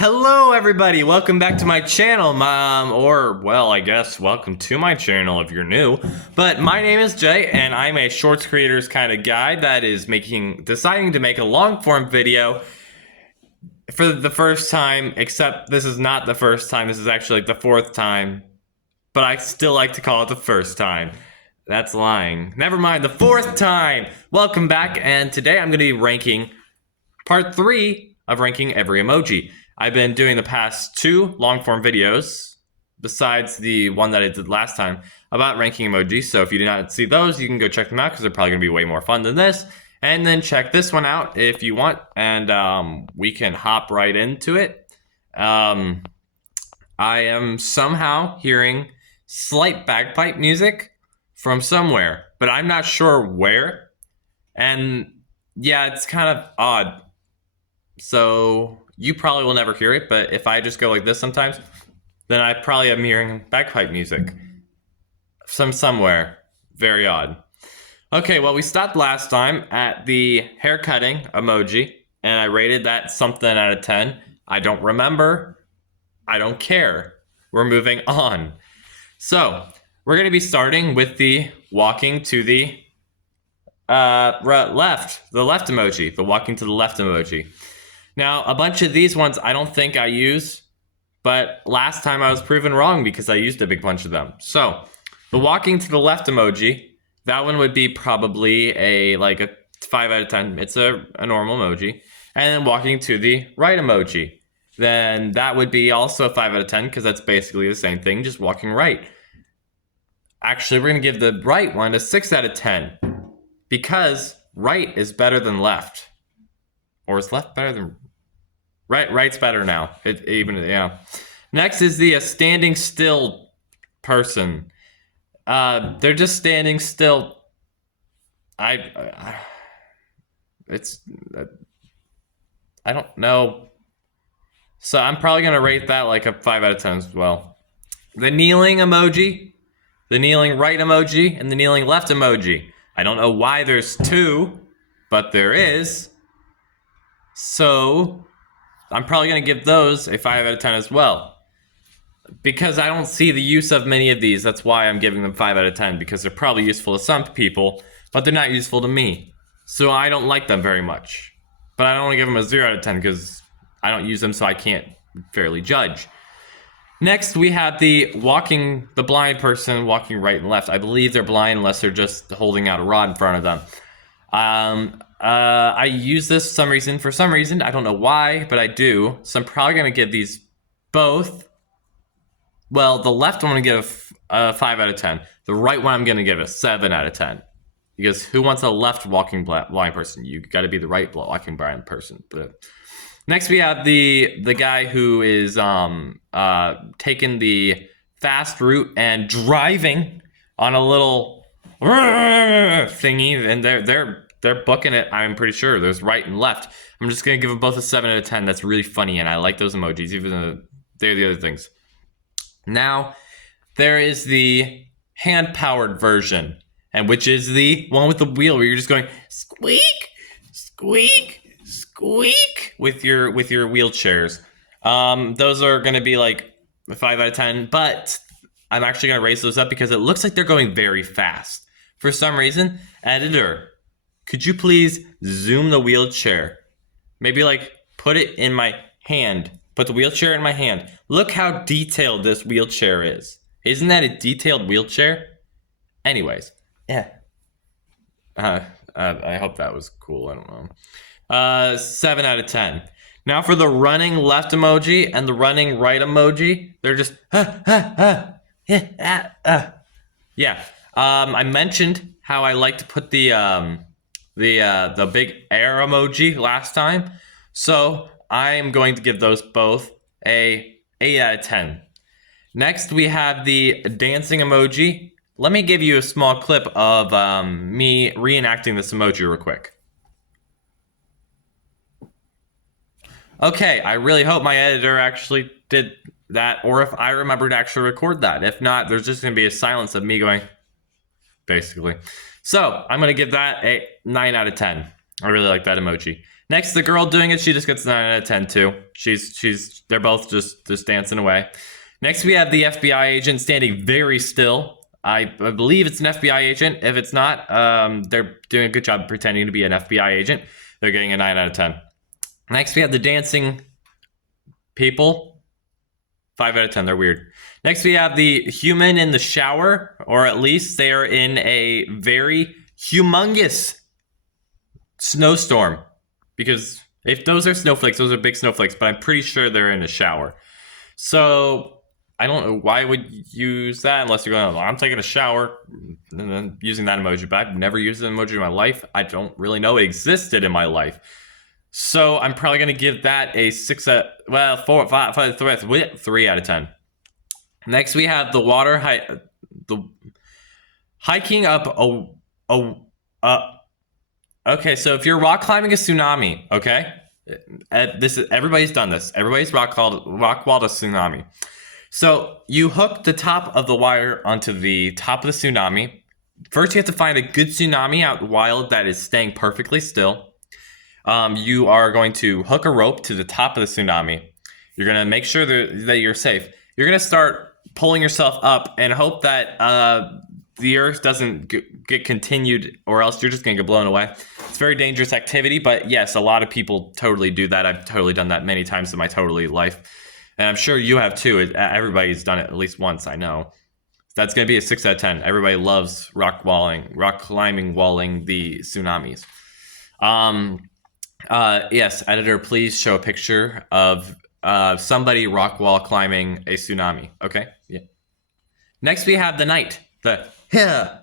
Hello everybody, welcome back to my channel, I guess welcome to my channel if you're new. But my name is Jay and I'm a shorts creators kind of guy that is deciding to make a long form video for the first time, except this is not the first time, this is actually like the fourth time. But I still like to call it the first time. That's lying. Never mind, the fourth time! Welcome back, and today I'm going to be ranking part 3 of ranking every emoji. I've been doing the past 2 long-form videos, besides the one that I did last time, about ranking emojis. So if you did not see those, you can go check them out because they're probably going to be way more fun than this. And then check this one out if you want, and we can hop right into it. I am somehow hearing slight bagpipe music from somewhere, but I'm not sure where. And yeah, it's kind of odd. So you probably will never hear it, but if I just go like this sometimes, then I probably am hearing bagpipe music somewhere. Very odd. Okay, well, we stopped last time at the hair cutting emoji, and I rated that something out of 10. I don't remember. I don't care. We're moving on. So we're going to be starting with the walking to the left emoji, the walking to the left emoji. Now, a bunch of these ones I don't think I use, but last time I was proven wrong because I used a big bunch of them. So, the walking to the left emoji, that one would be probably a 5 out of 10. It's a normal emoji. And then walking to the right emoji, then that would be also a 5 out of 10 because that's basically the same thing, just walking right. Actually, we're going to give the right one a 6 out of 10 because right is better than left. Or is left better than right? Right's better now. Next is the standing still person. They're just standing still. I don't know. So I'm probably gonna rate that like a 5 out of 10 as well. The kneeling emoji, the kneeling right emoji, and the kneeling left emoji. I don't know why there's 2, but there is. So, I'm probably going to give those a 5 out of 10 as well. Because I don't see the use of many of these, that's why I'm giving them 5 out of 10, because they're probably useful to some people, but they're not useful to me. So I don't like them very much. But I don't want to give them a 0 out of 10, because I don't use them, so I can't fairly judge. Next, we have the blind person walking right and left. I believe they're blind unless they're just holding out a rod in front of them. I use this for some reason, I don't know why, but I do. So I'm probably going to give these both. Well, the left one I'm going to give a 5 out of 10. The right one I'm going to give a 7 out of 10. Because who wants a left walking blind person? You got to be the right walking blind person. But next we have the guy who is taking the fast route and driving on a little thingy, and they're booking it. I'm pretty sure there's right and left. I'm just gonna give them both a 7 out of 10. That's really funny, and I like those emojis, even though they're the other things. Now, there is the hand-powered version, and which is the one with the wheel where you're just going squeak, squeak, squeak with your wheelchairs. Those are gonna be like a 5 out of 10, but I'm actually gonna raise those up because it looks like they're going very fast. For some reason, editor, could you please zoom the wheelchair? Maybe like put it in my hand. Put the wheelchair in my hand. Look how detailed this wheelchair is. Isn't that a detailed wheelchair? Anyways, yeah. I hope that was cool. I don't know. 7 out of 10. Now for the running left emoji and the running right emoji, they're just yeah. I mentioned how I like to put the big air emoji last time, so I am going to give those both a 8 out of 10. Next, we have the dancing emoji. Let me give you a small clip of me reenacting this emoji real quick. Okay, I really hope my editor actually did that, or if I remembered to actually record that. If not, there's just going to be a silence of me going, basically. So, I'm going to give that a 9 out of 10. I really like that emoji. Next, the girl doing it, she just gets 9 out of 10 too. They're both just dancing away. Next, we have the FBI agent standing very still. I believe it's an FBI agent. If it's not, they're doing a good job pretending to be an FBI agent. They're getting a 9 out of 10. Next, we have the dancing people. 5 out of 10. They're weird. Next, we have the human in the shower, or at least they are in a very humongous snowstorm. Because if those are snowflakes, those are big snowflakes, but I'm pretty sure they're in a shower. So I don't know why would you use that unless you're going, I'm taking a shower and then using that emoji, but I've never used an emoji in my life. I don't really know it existed in my life. So I'm probably going to give that a 3 out of 10. Next, we have the hiking up okay, so if you're rock climbing a tsunami, okay, everybody's done this. Everybody's rock walled a tsunami. So you hook the top of the wire onto the top of the tsunami. First, you have to find a good tsunami out wild that is staying perfectly still. You are going to hook a rope to the top of the tsunami. You're going to make sure that you're safe. You're going to start pulling yourself up and hope that the earth doesn't get continued, or else you're just going to get blown away. It's a very dangerous activity, but yes, a lot of people totally do that. I've totally done that many times in my life. And I'm sure you have too. Everybody's done it at least once, I know. That's going to be a 6 out of 10. Everybody loves rock climbing, walling the tsunamis. Yes, editor, please show a picture of somebody rock wall climbing a tsunami. Okay, yeah. Next, we have the knight. Yeah.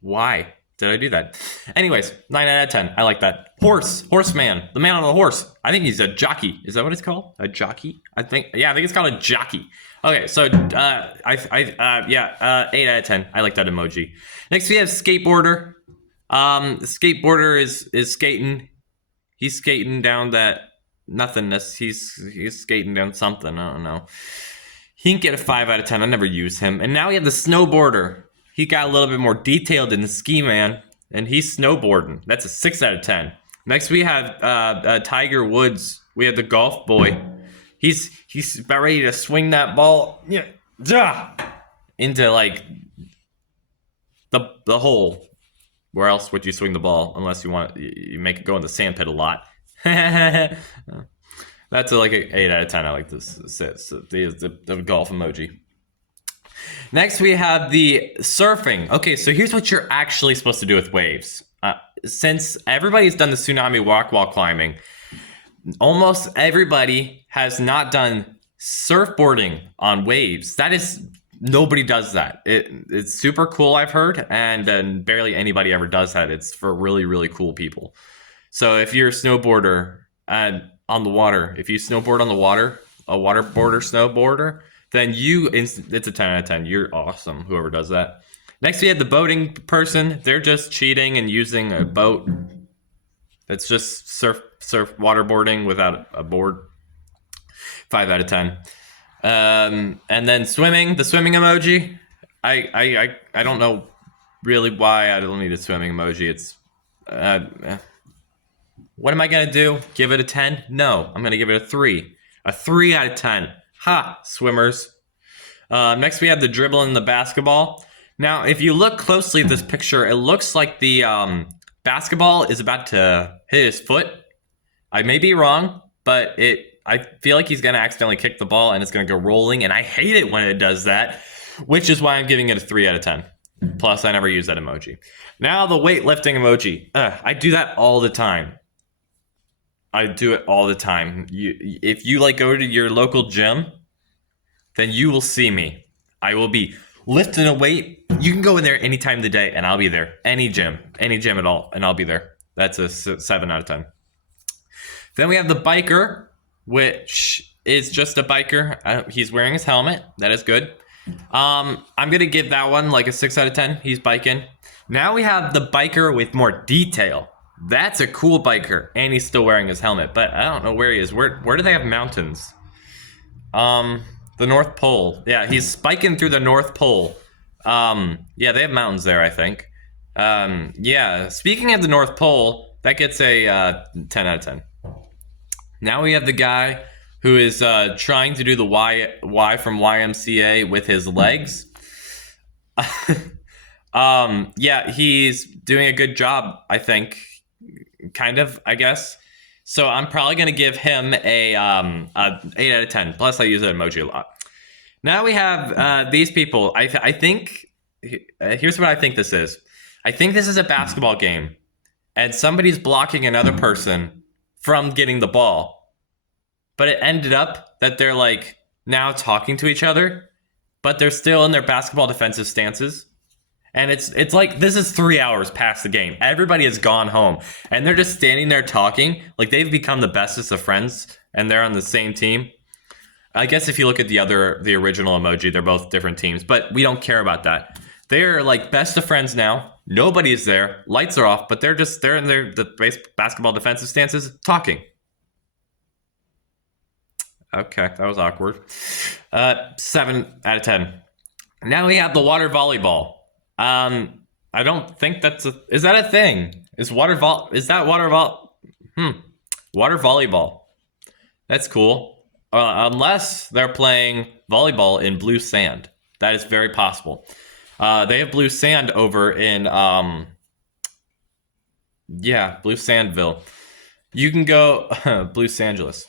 Why did I do that? Anyways, 9 out of 10. I like that. Horseman, the man on the horse. I think he's a jockey. Is that what it's called? A jockey? I think it's called a jockey. Okay, so 8 out of 10. I like that emoji. Next, we have skateboarder. The skateboarder is skating. He's skating down that nothingness. He's skating down something. I don't know. He can get a 5 out of 10. I never use him. And now we have the snowboarder. He got a little bit more detailed in the ski man, and he's snowboarding. That's a 6 out of 10. Next, we have Tiger Woods. We have the golf boy. He's about ready to swing that ball into like the hole. Where else would you swing the ball unless you make it go in the sand pit a lot? That's like an 8 out of 10. I like this. The golf emoji. Next, we have the surfing. Okay, so here's what you're actually supposed to do with waves. Since everybody's done the tsunami walk while climbing, almost everybody has not done surfboarding on waves. Nobody does that. It's super cool, I've heard, and barely anybody ever does that. It's for really, really cool people. So if you're a snowboarder on the water, if you snowboard on the water, a snowboarder, then it's a 10 out of 10. You're awesome, whoever does that. Next, we have the boating person. They're just cheating and using a boat. It's just surf waterboarding without a board. 5 out of 10. And then swimming, the swimming emoji. I don't know really why I don't need a swimming emoji. It's what am I gonna do? Give it a 10? No, I'm gonna give it a 3. A 3 out of 10. Ha, swimmers. Next, we have the dribbling the basketball. Now, if you look closely at this picture, it looks like the basketball is about to hit his foot. I may be wrong, but I feel like he's going to accidentally kick the ball and it's going to go rolling, and I hate it when it does that, which is why I'm giving it a 3 out of 10. Plus, I never use that emoji. Now, the weightlifting emoji. I do that all the time. I do it all the time. If you go to your local gym, then you will see me. I will be lifting a weight. You can go in there any time of the day, and I'll be there. Any gym at all, and I'll be there. That's a 7 out of 10. Then we have the biker, which is just a biker. He's wearing his helmet. That is good. I'm going to give that one like a 6 out of 10. He's biking. Now we have the biker with more detail. That's a cool biker, and he's still wearing his helmet, but I don't know where he is. Where do they have mountains? The North Pole. Yeah, he's spiking through the North Pole. Yeah, they have mountains there, I think. Yeah. Speaking of the North Pole, that gets a 10 out of 10. Now we have the guy who is trying to do the Y from YMCA with his legs. Yeah, he's doing a good job, I think. Kind of, I guess. So I'm probably gonna give him a 8 out of 10. Plus, I use that emoji a lot. Now we have these people. I think here's what I think this is. I think this is a basketball game, and somebody's blocking another person from getting the ball. But it ended up that they're like now talking to each other, but they're still in their basketball defensive stances. And it's like this is 3 hours past the game. Everybody has gone home, and they're just standing there talking like they've become the bestest of friends, and they're on the same team. I guess if you look at the original emoji, they're both different teams, but we don't care about that. They're like best of friends now. Nobody's there. Lights are off, but they're in the basketball defensive stances talking. Okay, that was awkward. 7 out of 10. Now we have the water volleyball. I don't think is that a thing? Is that water water volleyball. That's cool. Unless they're playing volleyball in blue sand. That is very possible. They have blue sand over in Blue Sandville. You can go Blue Sangeles.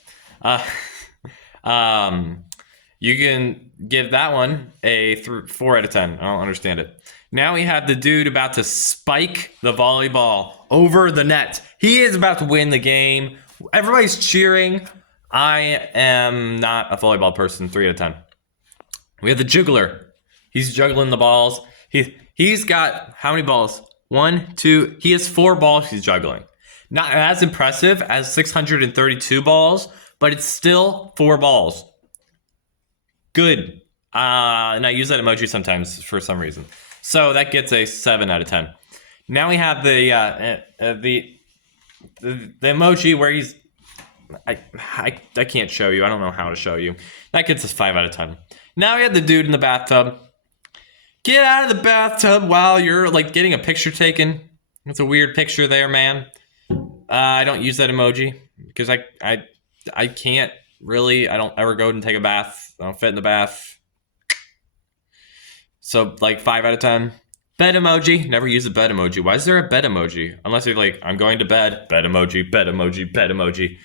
You can give that one a 4 out of 10. I don't understand it. Now we have the dude about to spike the volleyball over the net. He is about to win the game. Everybody's cheering. I am not a volleyball person. 3 out of 10. We have the juggler. He's juggling the balls. He's got how many balls? 1, 2. He has 4 balls he's juggling. Not as impressive as 632 balls, but it's still 4 balls. Good. And I use that emoji sometimes for some reason. So that gets a 7 out of 10. Now we have the emoji where he's I can't show you. I don't know how to show you. That gets us 5 out of 10. Now we have the dude in the bathtub. Get out of the bathtub while you're like getting a picture taken. It's a weird picture there, man. I don't use that emoji because I can't really. I don't ever go and take a bath. I don't fit in the bath. So like 5 out of 10. Bed emoji. Never use a bed emoji. Why is there a bed emoji? Unless you're like, I'm going to bed. Bed emoji, bed emoji, bed emoji.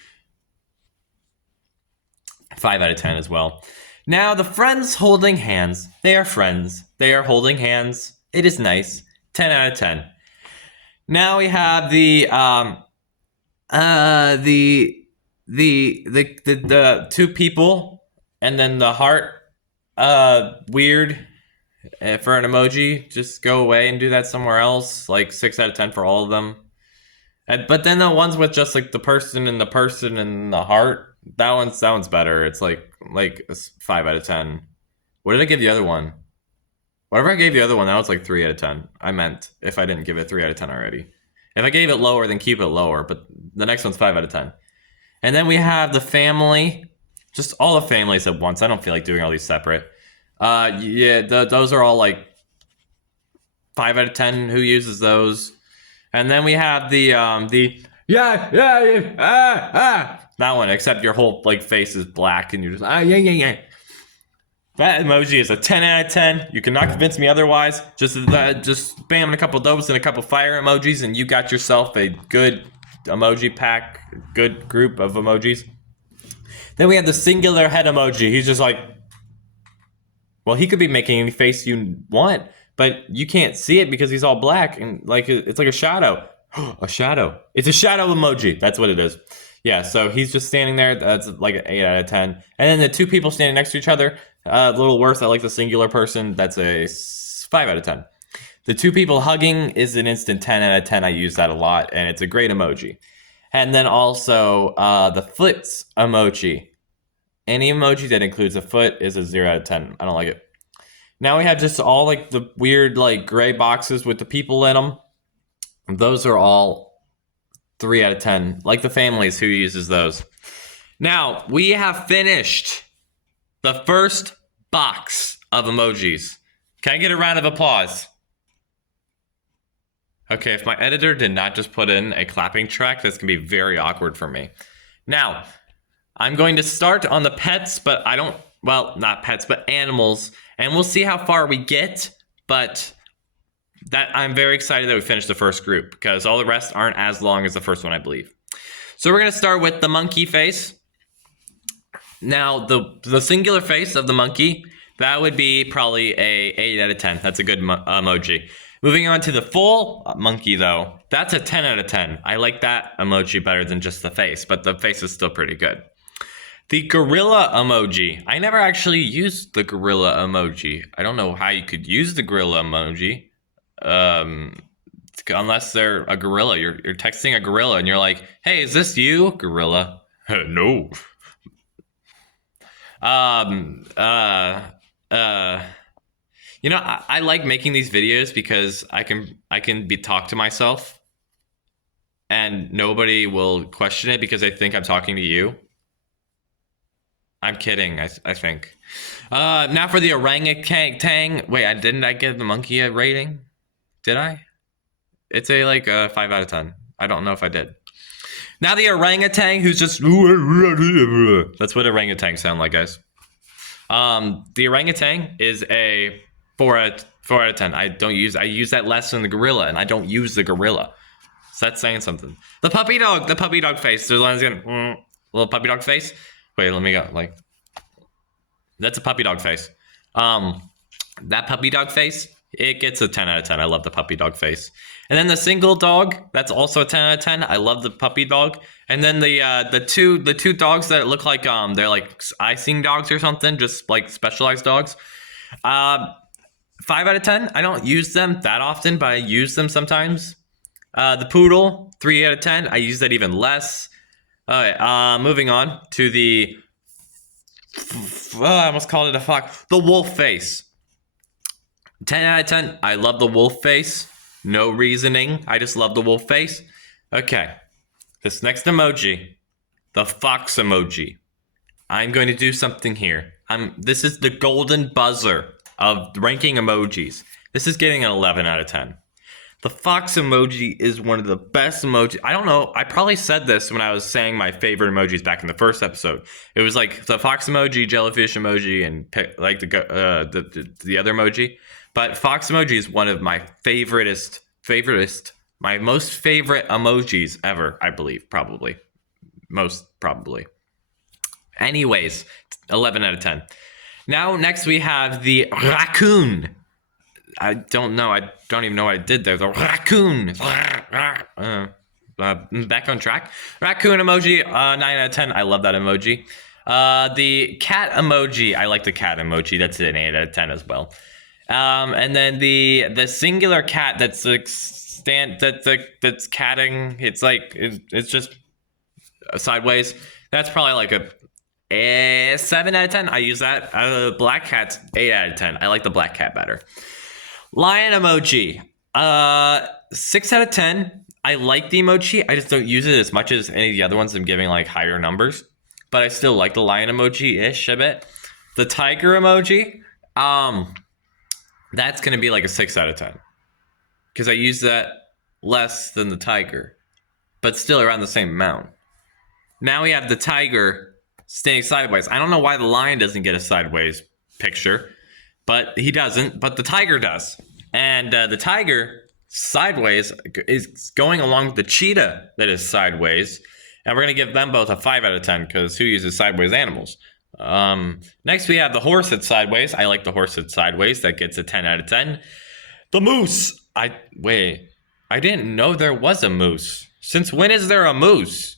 5 out of 10 as well. Now the friends holding hands. They are friends. They are holding hands. It is nice. 10 out of 10. Now we have the 2 people and then the heart. Weird. For an emoji, just go away and do that somewhere else. Like 6 out of 10 for all of them. But then the ones with just like the person and the heart, that one's better. It's like 5 out of 10. What did I give the other one? Whatever I gave the other one, that was like 3 out of 10. I meant if I didn't give it 3 out of 10 already. If I gave it lower, then keep it lower. But the next one's 5 out of 10. And then we have the family. Just all the families at once. I don't feel like doing all these separate. Those are all like 5 out of 10. Who uses those? And then we have that one. Except your whole like face is black and you're just That emoji is a 10 out of 10. You cannot convince me otherwise. Just spamming a couple of those and a couple fire emojis, and you got yourself a good emoji pack, good group of emojis. Then we have the singular head emoji. He's just like. Well, he could be making any face you want, but you can't see it because he's all black and like it's like a shadow. A shadow. It's a shadow emoji. That's what it is. Yeah, so he's just standing there. That's like an 8 out of 10. And then the 2 people standing next to each other, a little worse. I like the singular person. That's a 5 out of 10. The 2 people hugging is an instant 10 out of 10. I use that a lot, and it's a great emoji. And then also the foots emoji. Any emoji that includes a foot is a 0 out of 10. I don't like it. Now we have just all like the weird like gray boxes with the people in them. Those are all 3 out of 10. Like the families, who uses those? Now we have finished the first box of emojis. Can I get a round of applause? Okay, if my editor did not just put in a clapping track, that's gonna be very awkward for me. Now, I'm going to start on the pets, but I don't, well, not pets, but animals, and we'll see how far we get, but that I'm very excited that we finished the first group because all the rest aren't as long as the first one, I believe. So we're gonna start with the monkey face. Now, the singular face of the monkey, that would be probably a 8 out of 10. That's a good emoji. Moving on to the full monkey, though, that's a 10 out of 10. I like that emoji better than just the face, but the face is still pretty good. The gorilla emoji. I never actually used the gorilla emoji. I don't know how you could use the gorilla emoji. Unless they're a gorilla. You're texting a gorilla and you're like, hey, is this you, gorilla? No. You know, I like making these videos because I can talk to myself and nobody will question it because they think I'm talking to you. I'm kidding, I think. Now for the orangutan. Wait, didn't I give the monkey a rating? Did I? It's a like a 5 out of 10. I don't know if I did. Now the orangutan who's just that's what orangutans sound like, guys. The orangutan is a 4 out of 10. I use that less than the gorilla, and I don't use the gorilla. So that's saying something. The puppy dog face. There's one that's gonna little puppy dog face. Wait, let me go. Like, that's a puppy dog face. That puppy dog face, it gets a 10 out of 10. I love the puppy dog face. And then the single dog, that's also a 10 out of 10. I love the puppy dog. And then the two dogs that look like they're like icing dogs or something, just like specialized dogs. 5 out of 10. I don't use them that often, but I use them sometimes. The poodle, 3 out of 10. I use that even less. Moving on to the I almost called it a fox. The wolf face. 10 out of 10. I love the wolf face. No reasoning. I just love the wolf face. Okay. This next emoji, the fox emoji. I'm going to do something here. This is the golden buzzer of ranking emojis. This is getting an 11 out of 10. The fox emoji is one of the best emojis. I don't know. I probably said this when I was saying my favorite emojis back in the first episode. It was like the fox emoji, jellyfish emoji, and like the other emoji. But fox emoji is one of my my most favorite emojis ever, I believe, probably. Most probably. Anyways, 11 out of 10. Now, next we have the raccoon. I don't know. I don't even know what I did there. The raccoon. Back on track. Raccoon emoji, 9 out of 10. I love that emoji. The cat emoji. I like the cat emoji. That's an 8 out of 10 as well. And then the singular cat that's like that's catting. It's like it's just sideways. That's probably like a 7 out of 10. I use that. Black cat's 8 out of 10. I like the black cat better. Lion emoji. 6 out of 10. I like the emoji. I just don't use it as much as any of the other ones I'm giving like higher numbers. But I still like the lion emoji-ish a bit. The tiger emoji. That's going to be like a 6 out of 10. Because I use that less than the tiger. But still around the same amount. Now we have the tiger standing sideways. I don't know why the lion doesn't get a sideways picture. But he doesn't. But the tiger does. And the tiger sideways is going along with the cheetah that is sideways. And we're going to give them both a 5 out of 10 because who uses sideways animals? Next we have the horse that's sideways. I like the horse that's sideways. That gets a 10 out of 10. The moose. I didn't know there was a moose. Since when is there a moose?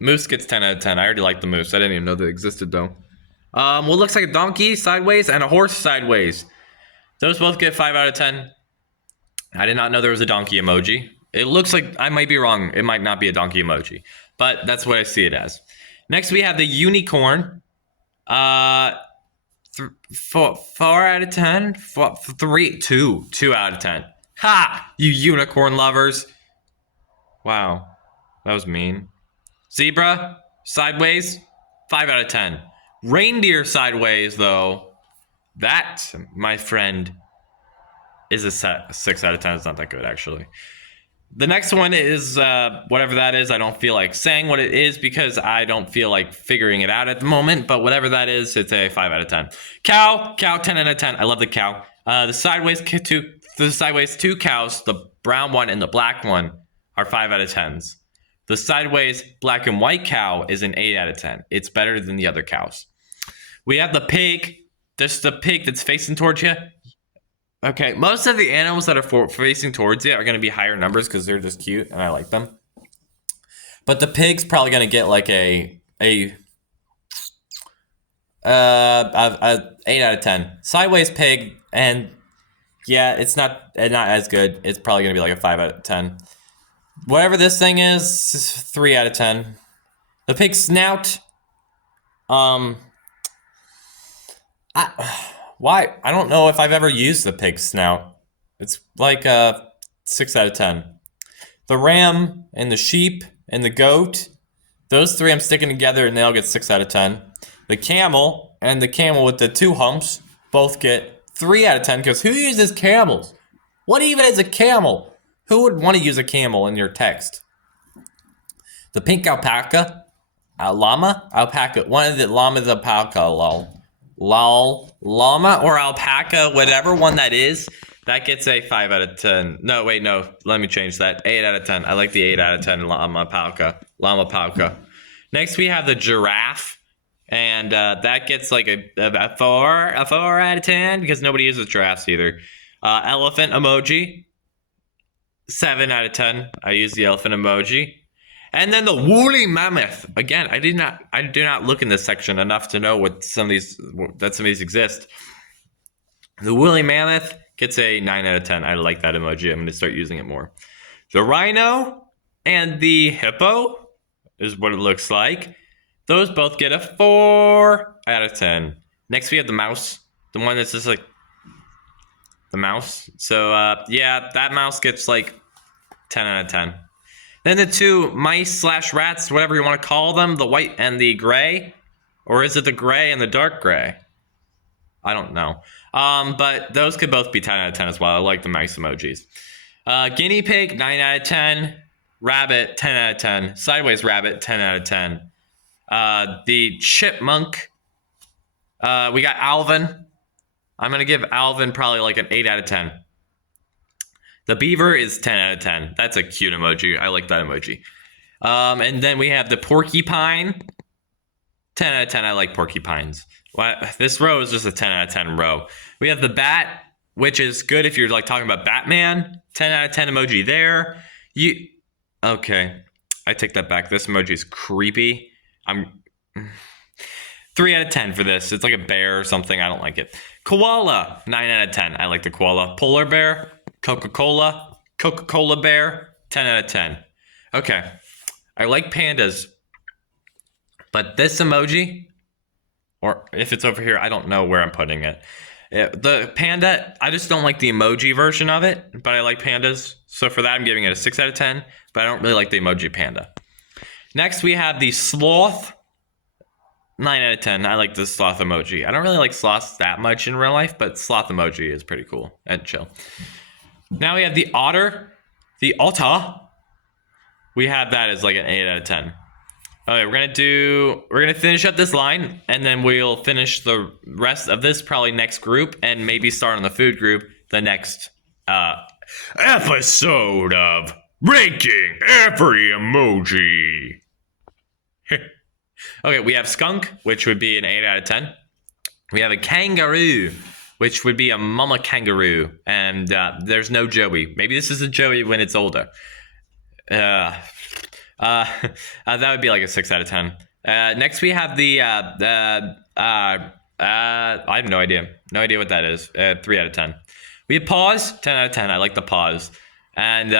Moose gets 10 out of 10. I already like the moose. I didn't even know that existed though. What looks like a donkey sideways and a horse sideways. Those both get 5 out of 10. I did not know there was a donkey emoji. It looks like, I might be wrong. It might not be a donkey emoji. But that's what I see it as. Next we have the unicorn. 4 out of 10. 2 out of 10. Ha! You unicorn lovers. Wow. That was mean. Zebra, sideways, 5 out of 10. Reindeer sideways, though. That, my friend, is a 6 out of 10. It's not that good, actually. The next one is whatever that is. I don't feel like saying what it is because I don't feel like figuring it out at the moment. But whatever that is, it's a 5 out of 10. Cow, 10 out of 10. I love the cow. The sideways two cows, the brown one and the black one, are 5 out of 10s. The sideways black and white cow is an 8 out of 10. It's better than the other cows. We have the pig. Just the pig that's facing towards you. Okay, most of the animals that are facing towards you are going to be higher numbers because they're just cute and I like them. But the pig's probably going to get like a 8 out of 10. Sideways pig, and yeah, it's not as good. It's probably going to be like a 5 out of 10. Whatever this thing is 3 out of 10. The pig's snout, why? I don't know if I've ever used the pig snout. It's like a 6 out of 10. The ram and the sheep and the goat, those three I'm sticking together and they'll get 6 out of 10. The camel and the camel with the 2 humps both get 3 out of 10 because who uses camels? What even is a camel? Who would want to use a camel in your text? The pink alpaca, alpaca, one of the llama's alpaca, llama or alpaca, whatever one that is, that gets a 5 out of 10. No, wait, no. Let me change that. 8 out of 10. I like the 8 out of 10 llama alpaca. Next, we have the giraffe. And that gets like a 4 out of 10 because nobody uses giraffes either. Elephant emoji. 7 out of 10. I use the elephant emoji. And then the woolly mammoth. Again, I do not look in this section enough to know that some of these exist. The woolly mammoth gets a 9 out of 10. I like that emoji. I'm going to start using it more. The rhino and the hippo is what it looks like. Those both get a 4 out of 10. Next, we have the mouse. The one that's just like the mouse. So, yeah, that mouse gets like 10 out of 10. Then the 2 mice/rats, whatever you want to call them, the white and the gray. Or is it the gray and the dark gray? I don't know. But those could both be 10 out of 10 as well. I like the mice emojis. Guinea pig, 9 out of 10. Rabbit, 10 out of 10. Sideways rabbit, 10 out of 10. The chipmunk, we got Alvin. I'm going to give Alvin probably like an 8 out of 10. The beaver is 10 out of 10. That's a cute emoji. I like that emoji. And then we have the porcupine. 10 out of 10. I like porcupines. This row is just a 10 out of 10 row. We have the bat, which is good if you're like talking about Batman. 10 out of 10 emoji there. Okay. I take that back. This emoji is creepy. 3 out of 10 for this. It's like a bear or something. I don't like it. Koala, 9 out of 10. I like the koala. Polar bear, Coca-Cola bear, 10 out of 10. Okay. I like pandas. But this emoji, or if it's over here, I don't know where I'm putting it. The panda, I just don't like the emoji version of it, but I like pandas. So for that, I'm giving it a 6 out of 10, but I don't really like the emoji panda. Next, we have the sloth. 9 out of 10. I like the sloth emoji. I don't really like sloths that much in real life, but sloth emoji is pretty cool and chill. Now we have the otter. The otter. We have that as like an 8 out of 10. Okay, we're gonna finish up this line, and then we'll finish the rest of this probably next group, and maybe start on the food group the next episode of Ranking Every Emoji. Okay, we have skunk, which would be an 8 out of 10. We have a kangaroo, which would be a mama kangaroo. And there's no Joey. Maybe this is a Joey when it's older. That would be like a 6 out of 10. Next, we have the... I have no idea. No idea what that is. 3 out of 10. We have paws. 10 out of 10. I like the paws. And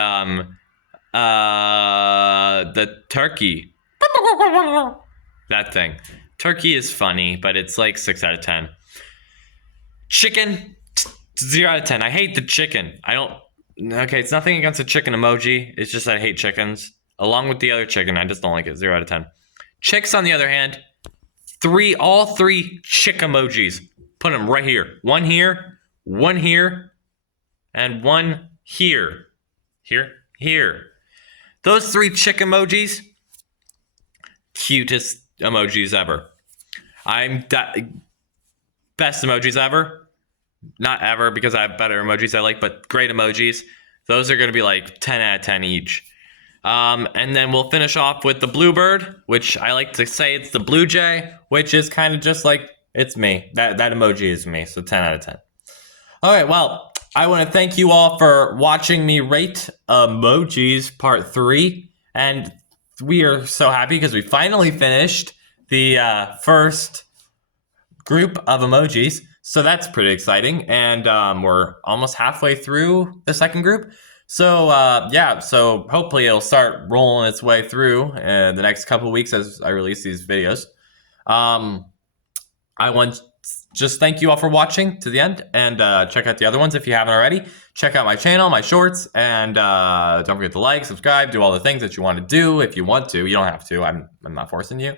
the turkey. That thing. Turkey is funny, but it's like 6 out of 10. Chicken, 0 out of 10. I hate the chicken. Okay, it's nothing against the chicken emoji. It's just I hate chickens. Along with the other chicken, I just don't like it. 0 out of 10. Chicks, on the other hand, all three chick emojis. Put them right here. One here, one here, and one here. Here. Those 3 chick emojis, cutest emojis ever. Best emojis ever. Not ever, because I have better emojis I like, but great emojis. Those are going to be like 10 out of 10 each. And then we'll finish off with the bluebird, which I like to say it's the blue jay, which is kind of just like, it's me. That emoji is me, so 10 out of 10. All right, well, I want to thank you all for watching me rate emojis part 3. And we are so happy because we finally finished the first group of emojis. So that's pretty exciting. And we're almost halfway through the second group. So yeah, so hopefully it'll start rolling its way through the next couple of weeks as I release these videos. I want to just thank you all for watching to the end, and check out the other ones if you haven't already. Check out my channel, my shorts, and don't forget to like, subscribe, do all the things that you want to do if you want to. You don't have to. I'm not forcing you.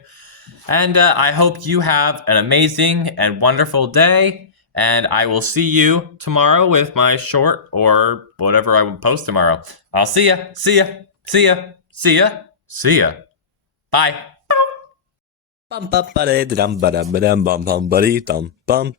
And I hope you have an amazing and wonderful day. And I will see you tomorrow with my short or whatever I will post tomorrow. I'll see ya. See ya. See ya. See ya. See ya. Bye. Bum bum ba dum ba dum bum bum buddy dum bum